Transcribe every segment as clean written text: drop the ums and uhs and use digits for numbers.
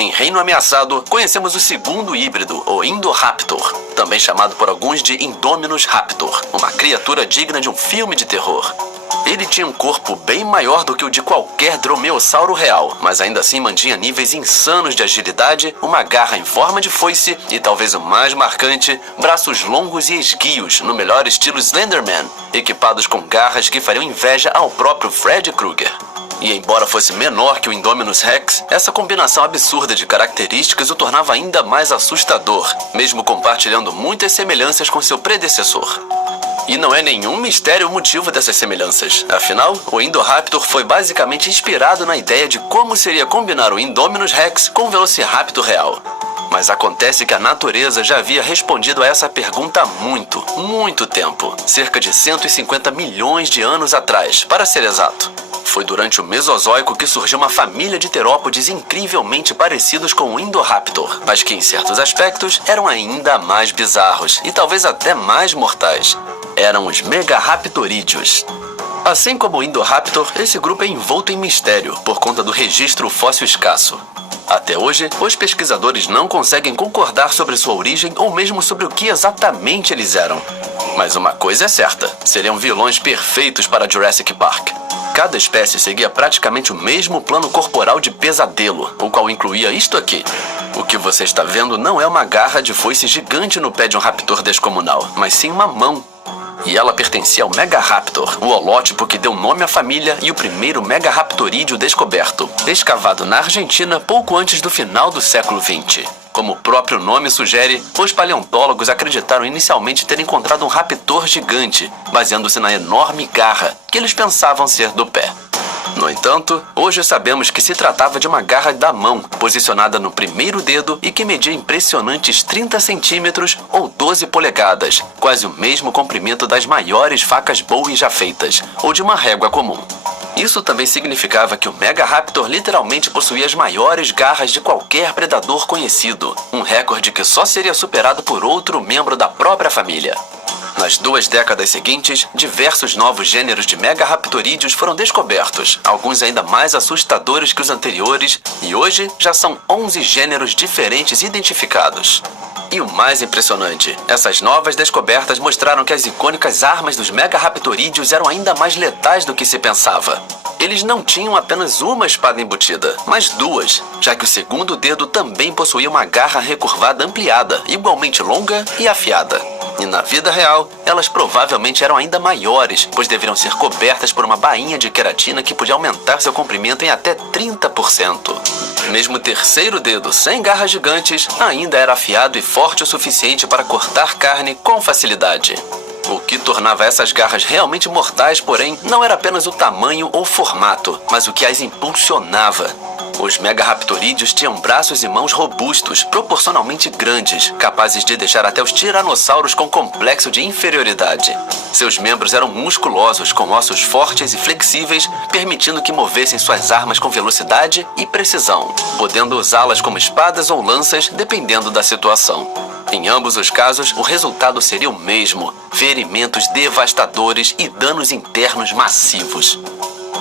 Em Reino Ameaçado, conhecemos o segundo híbrido, o Indoraptor, também chamado por alguns de Indominus Raptor, uma criatura digna de um filme de terror. Ele tinha um corpo bem maior do que o de qualquer dromeossauro real, mas ainda assim mantinha níveis insanos de agilidade, uma garra em forma de foice e, talvez o mais marcante, braços longos e esguios, no melhor estilo Slenderman, equipados com garras que fariam inveja ao próprio Freddy Krueger. E embora fosse menor que o Indominus Rex, essa combinação absurda de características o tornava ainda mais assustador, mesmo compartilhando muitas semelhanças com seu predecessor. E não é nenhum mistério o motivo dessas semelhanças. Afinal, o Indoraptor foi basicamente inspirado na ideia de como seria combinar o Indominus Rex com o Velociraptor real. Mas acontece que a natureza já havia respondido a essa pergunta há muito tempo. Cerca de 150 milhões de anos atrás, para ser exato. Foi durante o Mesozoico que surgiu uma família de terópodes incrivelmente parecidos com o Indoraptor, mas que em certos aspectos eram ainda mais bizarros e talvez até mais mortais. Eram os Megaraptorídeos. Assim como o Indoraptor, esse grupo é envolto em mistério por conta do registro fóssil escasso. Até hoje, os pesquisadores não conseguem concordar sobre sua origem ou mesmo sobre o que exatamente eles eram. Mas uma coisa é certa, seriam vilões perfeitos para Jurassic Park. Cada espécie seguia praticamente o mesmo plano corporal de pesadelo, o qual incluía isto aqui. O que você está vendo não é uma garra de foice gigante no pé de um raptor descomunal, mas sim uma mão. E ela pertencia ao Megaraptor, o holótipo que deu nome à família e o primeiro Megaraptorídeo descoberto, escavado na Argentina pouco antes do final do século XX. Como o próprio nome sugere, os paleontólogos acreditaram inicialmente ter encontrado um raptor gigante, baseando-se na enorme garra que eles pensavam ser do pé. No entanto, hoje sabemos que se tratava de uma garra da mão, posicionada no primeiro dedo e que media impressionantes 30 centímetros ou 12 polegadas, quase o mesmo comprimento das maiores facas Bowie já feitas, ou de uma régua comum. Isso também significava que o Megaraptor literalmente possuía as maiores garras de qualquer predador conhecido, um recorde que só seria superado por outro membro da própria família. Nas 2 décadas seguintes, diversos novos gêneros de Megaraptorídeos foram descobertos, alguns ainda mais assustadores que os anteriores, e hoje já são 11 gêneros diferentes identificados. E o mais impressionante, essas novas descobertas mostraram que as icônicas armas dos Megaraptorídeos eram ainda mais letais do que se pensava. Eles não tinham apenas uma espada embutida, mas 2, já que o segundo dedo também possuía uma garra recurvada ampliada, igualmente longa e afiada. E na vida real, elas provavelmente eram ainda maiores, pois deveriam ser cobertas por uma bainha de queratina que podia aumentar seu comprimento em até 30%. Mesmo o terceiro dedo, sem garras gigantes, ainda era afiado e forte o suficiente para cortar carne com facilidade. O que tornava essas garras realmente mortais, porém, não era apenas o tamanho ou formato, mas o que as impulsionava. Os Megaraptorídeos tinham braços e mãos robustos, proporcionalmente grandes, capazes de deixar até os tiranossauros com complexo de inferioridade. Seus membros eram musculosos, com ossos fortes e flexíveis, permitindo que movessem suas armas com velocidade e precisão, podendo usá-las como espadas ou lanças, dependendo da situação. Em ambos os casos, o resultado seria o mesmo: ferimentos devastadores e danos internos massivos.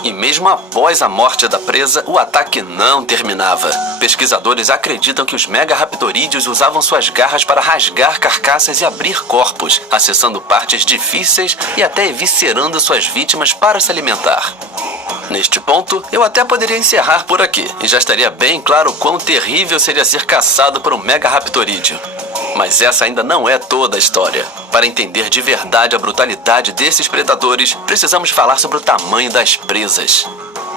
E mesmo após a morte da presa, o ataque não terminava. Pesquisadores acreditam que os Megaraptorídeos usavam suas garras para rasgar carcaças e abrir corpos, acessando partes difíceis e até eviscerando suas vítimas para se alimentar. Neste ponto, eu até poderia encerrar por aqui, e já estaria bem claro quão terrível seria ser caçado por um Megaraptorídeo. Mas essa ainda não é toda a história. Para entender de verdade a brutalidade desses predadores, precisamos falar sobre o tamanho das presas.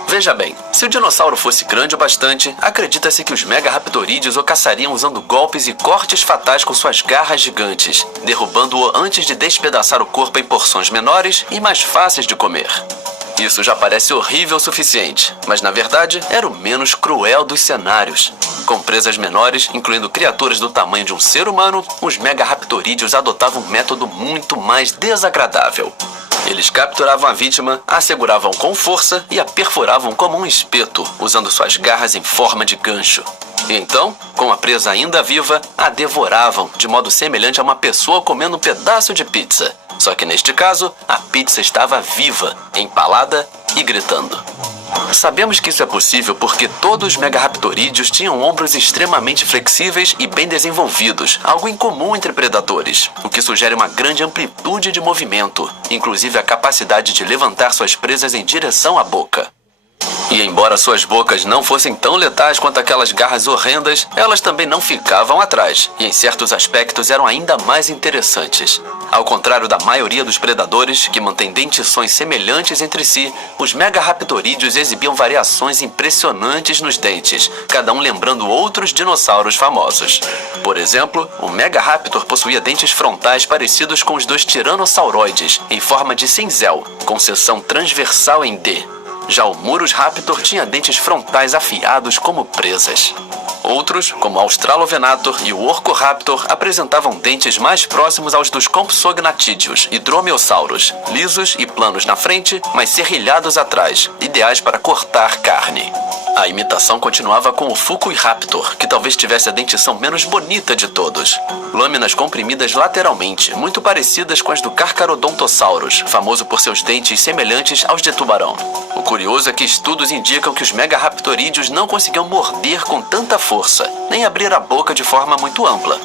Veja bem, se o dinossauro fosse grande o bastante, acredita-se que os Megaraptorídeos o caçariam usando golpes e cortes fatais com suas garras gigantes, derrubando-o antes de despedaçar o corpo em porções menores e mais fáceis de comer. Isso já parece horrível o suficiente, mas na verdade era o menos cruel dos cenários. Com presas menores, incluindo criaturas do tamanho de um ser humano, os Megaraptorídeos adotavam um método muito mais desagradável. Eles capturavam a vítima, a seguravam com força e a perfuravam como um espeto, usando suas garras em forma de gancho. E então, com a presa ainda viva, a devoravam, de modo semelhante a uma pessoa comendo um pedaço de pizza. Só que neste caso, a pizza estava viva, empalada e gritando. Sabemos que isso é possível porque todos os megaraptorídeos tinham ombros extremamente flexíveis e bem desenvolvidos, algo incomum entre predadores, o que sugere uma grande amplitude de movimento, inclusive a capacidade de levantar suas presas em direção à boca. E embora suas bocas não fossem tão letais quanto aquelas garras horrendas, elas também não ficavam atrás, e em certos aspectos eram ainda mais interessantes. Ao contrário da maioria dos predadores, que mantém dentições semelhantes entre si, os megaraptorídeos exibiam variações impressionantes nos dentes, cada um lembrando outros dinossauros famosos. Por exemplo, o Megaraptor possuía dentes frontais parecidos com os dos tiranossauroides, em forma de cinzel, com seção transversal em D. Já o Murus Raptor tinha dentes frontais afiados como presas. Outros, como o Australovenator e o Orcoraptor, apresentavam dentes mais próximos aos dos Compsognathídeos e Dromaeosaurus, lisos e planos na frente, mas serrilhados atrás, ideais para cortar carne. A imitação continuava com o Fukuiraptor, que talvez tivesse a dentição menos bonita de todos. Lâminas comprimidas lateralmente, muito parecidas com as do Carcharodontosaurus, famoso por seus dentes semelhantes aos de tubarão. O curioso é que estudos indicam que os megaraptorídeos não conseguiam morder com tanta força, nem abrir a boca de forma muito ampla.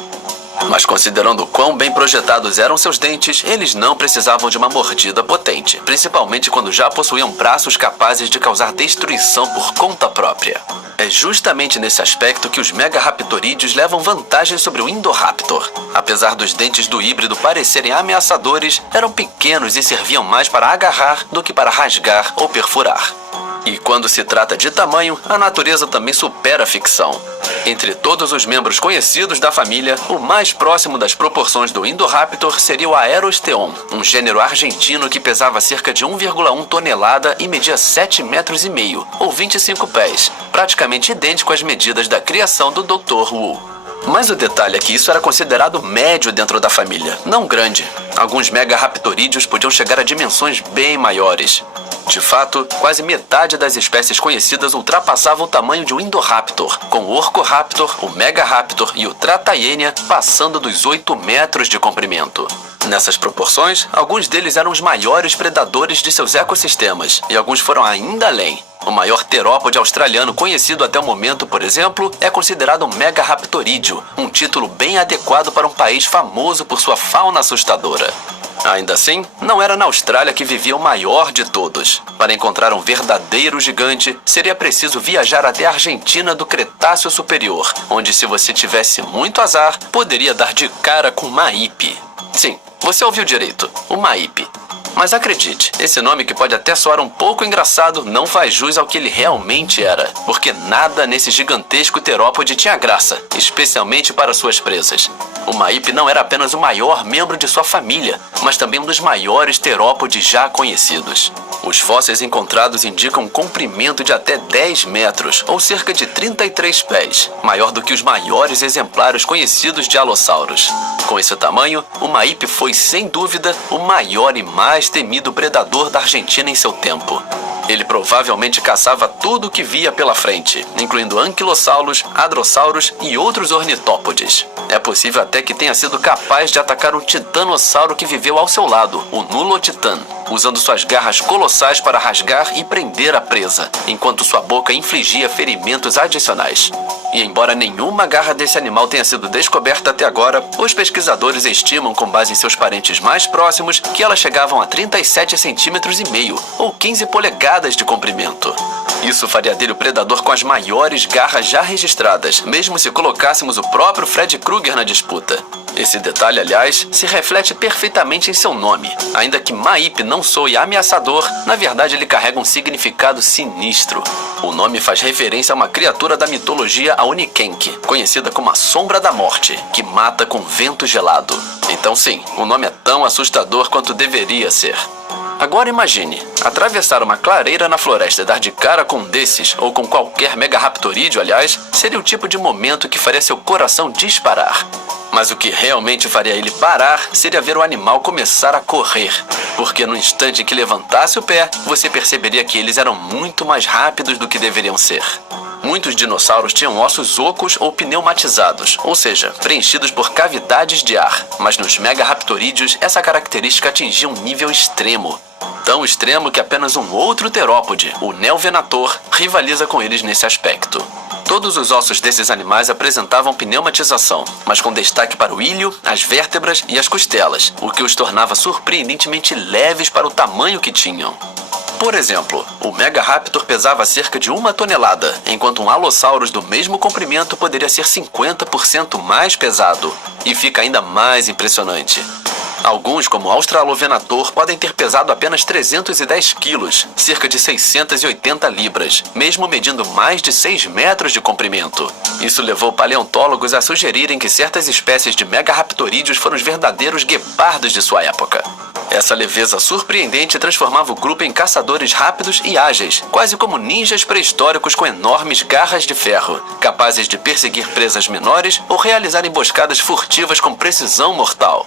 Mas considerando quão bem projetados eram seus dentes, eles não precisavam de uma mordida potente, principalmente quando já possuíam braços capazes de causar destruição por conta própria. É justamente nesse aspecto que os megaraptorídeos levam vantagem sobre o Indoraptor. Apesar dos dentes do híbrido parecerem ameaçadores, eram pequenos e serviam mais para agarrar do que para rasgar ou perfurar. E quando se trata de tamanho, a natureza também supera a ficção. Entre todos os membros conhecidos da família, o mais próximo das proporções do Indoraptor seria o Aerosteon, um gênero argentino que pesava cerca de 1,1 tonelada e media 7,5 metros, ou 25 pés, praticamente idêntico às medidas da criação do Dr. Wu. Mas o detalhe é que isso era considerado médio dentro da família, não grande. Alguns megaraptorídeos podiam chegar a dimensões bem maiores. De fato, quase metade das espécies conhecidas ultrapassava o tamanho de um Indoraptor, com o Orcoraptor, o Megaraptor e o Trataienia passando dos 8 metros de comprimento. Nessas proporções, alguns deles eram os maiores predadores de seus ecossistemas, e alguns foram ainda além. O maior terópode australiano conhecido até o momento, por exemplo, é considerado um megaraptorídeo, um título bem adequado para um país famoso por sua fauna assustadora. Ainda assim, não era na Austrália que vivia o maior de todos. Para encontrar um verdadeiro gigante, seria preciso viajar até a Argentina do Cretáceo Superior, onde, se você tivesse muito azar, poderia dar de cara com Maipe. Sim, você ouviu direito, o Maipe. Mas acredite, esse nome, que pode até soar um pouco engraçado, não faz jus ao que ele realmente era, porque nada nesse gigantesco terópode tinha graça, especialmente para suas presas. O Maipe não era apenas o maior membro de sua família, mas também um dos maiores terópodes já conhecidos. Os fósseis encontrados indicam um comprimento de até 10 metros, ou cerca de 33 pés, maior do que os maiores exemplares conhecidos de alossauros. Com esse tamanho, o Maipe foi, sem dúvida, o maior e mais temido predador da Argentina em seu tempo. Ele provavelmente caçava tudo o que via pela frente, incluindo anquilossauros, hadrossauros e outros ornitópodes. É possível até que tenha sido capaz de atacar um titanossauro que viveu ao seu lado, o Nulotitã, usando suas garras colossais para rasgar e prender a presa, enquanto sua boca infligia ferimentos adicionais. E embora nenhuma garra desse animal tenha sido descoberta até agora, os pesquisadores estimam, com base em seus parentes mais próximos, que elas chegavam a 37,5 centímetros, ou 15 polegadas de comprimento. Isso faria dele o predador com as maiores garras já registradas, mesmo se colocássemos o próprio Fred Krueger na disputa. Esse detalhe, aliás, se reflete perfeitamente em seu nome. Ainda que Maipe não soe ameaçador, na verdade ele carrega um significado sinistro. O nome faz referência a uma criatura da mitologia Aunikenk, conhecida como a Sombra da Morte, que mata com vento gelado. Então sim, o nome é tão assustador quanto deveria ser. Agora imagine, atravessar uma clareira na floresta e dar de cara com um desses, ou com qualquer megaraptorídeo, aliás, seria o tipo de momento que faria seu coração disparar. Mas o que realmente faria ele parar seria ver o animal começar a correr, porque no instante que levantasse o pé, você perceberia que eles eram muito mais rápidos do que deveriam ser. Muitos dinossauros tinham ossos ocos ou pneumatizados, ou seja, preenchidos por cavidades de ar, mas nos megaraptorídeos essa característica atingia um nível extremo. tão extremo que apenas um outro terópode, o Neovenator, rivaliza com eles nesse aspecto. Todos os ossos desses animais apresentavam pneumatização, mas com destaque para o ilho, as vértebras e as costelas, o que os tornava surpreendentemente leves para o tamanho que tinham. Por exemplo, o Megaraptor pesava cerca de 1 tonelada, enquanto um Allosaurus do mesmo comprimento poderia ser 50% mais pesado. E fica ainda mais impressionante. Alguns, como o Australovenator, podem ter pesado apenas 310 quilos, cerca de 680 libras, mesmo medindo mais de 6 metros de comprimento. Isso levou paleontólogos a sugerirem que certas espécies de megaraptorídeos foram os verdadeiros guepardos de sua época. Essa leveza surpreendente transformava o grupo em caçadores rápidos e ágeis, quase como ninjas pré-históricos com enormes garras de ferro, capazes de perseguir presas menores ou realizar emboscadas furtivas com precisão mortal.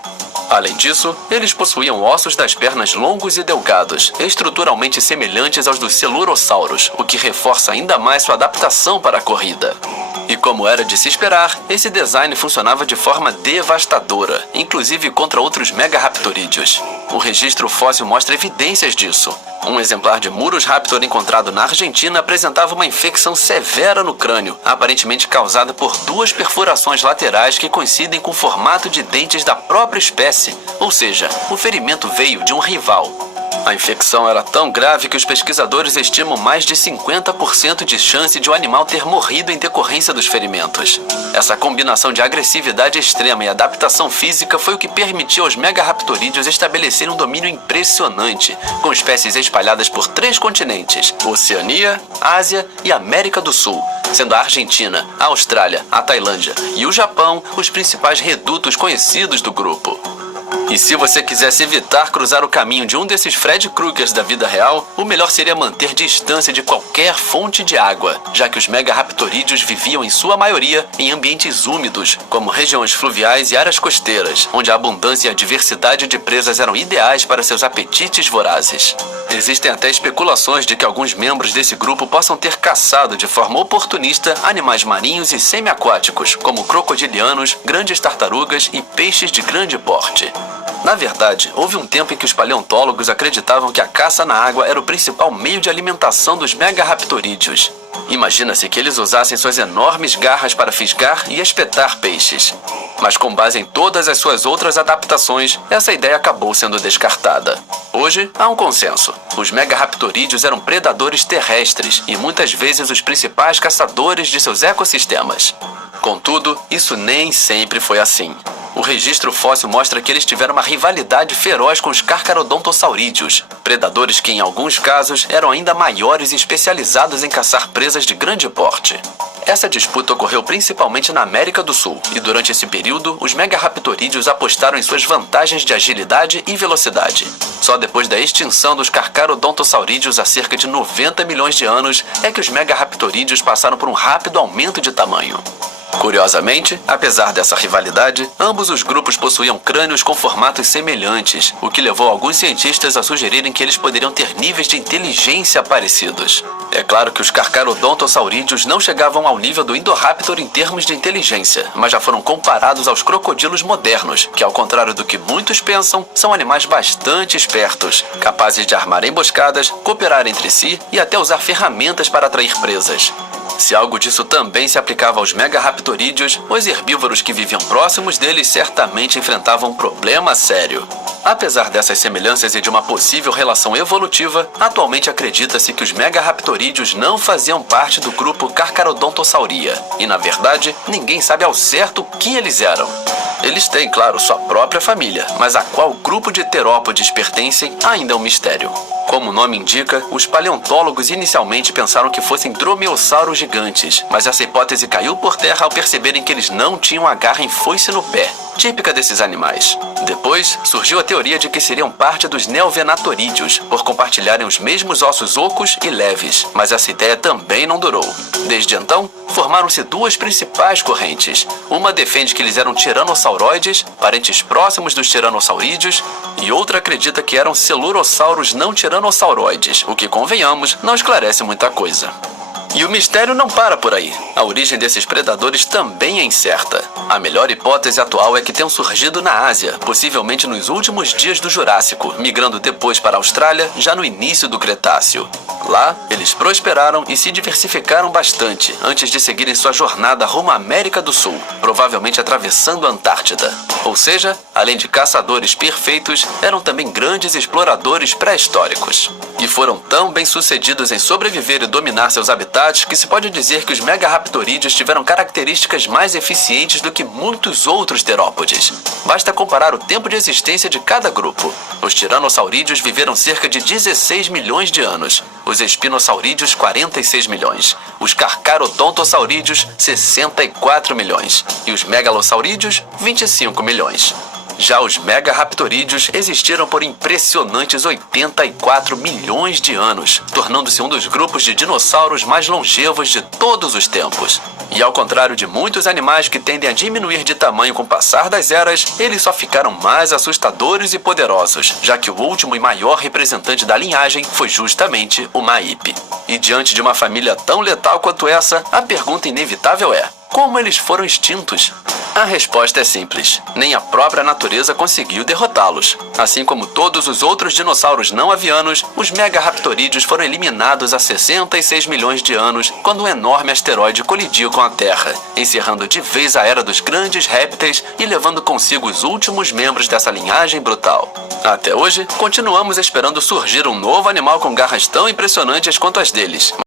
Além disso, eles possuíam ossos das pernas longos e delgados, estruturalmente semelhantes aos dos celurossauros, o que reforça ainda mais sua adaptação para a corrida. E como era de se esperar, esse design funcionava de forma devastadora, inclusive contra outros megaraptorídeos. O registro fóssil mostra evidências disso. Um exemplar de Murus raptor encontrado na Argentina apresentava uma infecção severa no crânio, aparentemente causada por 2 perfurações laterais que coincidem com o formato de dentes da própria espécie, ou seja, o ferimento veio de um rival. A infecção era tão grave que os pesquisadores estimam mais de 50% de chance de o animal ter morrido em decorrência dos ferimentos. Essa combinação de agressividade extrema e adaptação física foi o que permitiu aos megaraptorídeos estabelecerem um domínio impressionante, com espécies espalhadas por 3 continentes: Oceania, Ásia e América do Sul, sendo a Argentina, a Austrália, a Tailândia e o Japão os principais redutos conhecidos do grupo. E se você quisesse evitar cruzar o caminho de um desses Fred Krugers da vida real, o melhor seria manter distância de qualquer fonte de água, já que os megaraptorídeos viviam em sua maioria em ambientes úmidos, como regiões fluviais e áreas costeiras, onde a abundância e a diversidade de presas eram ideais para seus apetites vorazes. Existem até especulações de que alguns membros desse grupo possam ter caçado de forma oportunista animais marinhos e semiaquáticos, como crocodilianos, grandes tartarugas e peixes de grande porte. Na verdade, houve um tempo em que os paleontólogos acreditavam que a caça na água era o principal meio de alimentação dos megaraptorídeos. Imagina-se que eles usassem suas enormes garras para fisgar e espetar peixes. Mas com base em todas as suas outras adaptações, essa ideia acabou sendo descartada. Hoje, há um consenso. Os megaraptorídeos eram predadores terrestres e muitas vezes os principais caçadores de seus ecossistemas. Contudo, isso nem sempre foi assim. O registro fóssil mostra que eles tiveram uma rivalidade feroz com os Carcharodontosaurídeos, predadores que em alguns casos eram ainda maiores e especializados em caçar presas de grande porte. Essa disputa ocorreu principalmente na América do Sul, e durante esse período, os megaraptorídeos apostaram em suas vantagens de agilidade e velocidade. Só depois da extinção dos Carcharodontosaurídeos há cerca de 90 milhões de anos é que os megaraptorídeos passaram por um rápido aumento de tamanho. Curiosamente, apesar dessa rivalidade, ambos os grupos possuíam crânios com formatos semelhantes, o que levou alguns cientistas a sugerirem que eles poderiam ter níveis de inteligência parecidos. É claro que os Carcharodontosaurídeos não chegavam ao nível do Indoraptor em termos de inteligência, mas já foram comparados aos crocodilos modernos, que, ao contrário do que muitos pensam, são animais bastante espertos, capazes de armar emboscadas, cooperar entre si e até usar ferramentas para atrair presas. Se algo disso também se aplicava aos megaraptorídeos, os herbívoros que viviam próximos deles certamente enfrentavam um problema sério. Apesar dessas semelhanças e de uma possível relação evolutiva, atualmente acredita-se que os megaraptorídeos não faziam parte do grupo Carcharodontosauria, e na verdade, ninguém sabe ao certo o que eles eram. Eles têm, claro, sua própria família, mas a qual grupo de terópodes pertencem ainda é um mistério. Como o nome indica, os paleontólogos inicialmente pensaram que fossem dromeossauros gigantes, mas essa hipótese caiu por terra ao perceberem que eles não tinham a garra em foice no pé, típica desses animais. Depois, surgiu a teoria de que seriam parte dos neovenatorídeos, por compartilharem os mesmos ossos ocos e leves, mas essa ideia também não durou. Desde então, formaram-se 2 principais correntes. Uma defende que eles eram tiranossauroides, parentes próximos dos tiranossaurídeos, e outra acredita que eram celurossauros não tiranossauroides, o que, convenhamos, não esclarece muita coisa. E o mistério não para por aí. A origem desses predadores também é incerta. A melhor hipótese atual é que tenham surgido na Ásia, possivelmente nos últimos dias do Jurássico, migrando depois para a Austrália já no início do Cretáceo. Lá, eles prosperaram e se diversificaram bastante antes de seguirem sua jornada rumo à América do Sul, provavelmente atravessando a Antártida. Ou seja, além de caçadores perfeitos, eram também grandes exploradores pré-históricos. E foram tão bem-sucedidos em sobreviver e dominar seus habitats que se pode dizer que os megaraptorídeos tiveram características mais eficientes do que muitos outros terópodes. Basta comparar o tempo de existência de cada grupo. Os tiranossaurídeos viveram cerca de 16 milhões de anos, os espinossaurídeos 46 milhões, os carcarodontosaurídeos 64 milhões e os megalossaurídeos 25 milhões. Já os megaraptorídeos existiram por impressionantes 84 milhões de anos, tornando-se um dos grupos de dinossauros mais longevos de todos os tempos. E ao contrário de muitos animais que tendem a diminuir de tamanho com o passar das eras, eles só ficaram mais assustadores e poderosos, já que o último e maior representante da linhagem foi justamente o Maípe. E diante de uma família tão letal quanto essa, a pergunta inevitável é: como eles foram extintos? A resposta é simples. Nem a própria natureza conseguiu derrotá-los. Assim como todos os outros dinossauros não avianos, os megaraptorídeos foram eliminados há 66 milhões de anos quando um enorme asteroide colidiu com a Terra, encerrando de vez a era dos grandes répteis e levando consigo os últimos membros dessa linhagem brutal. Até hoje, continuamos esperando surgir um novo animal com garras tão impressionantes quanto as deles.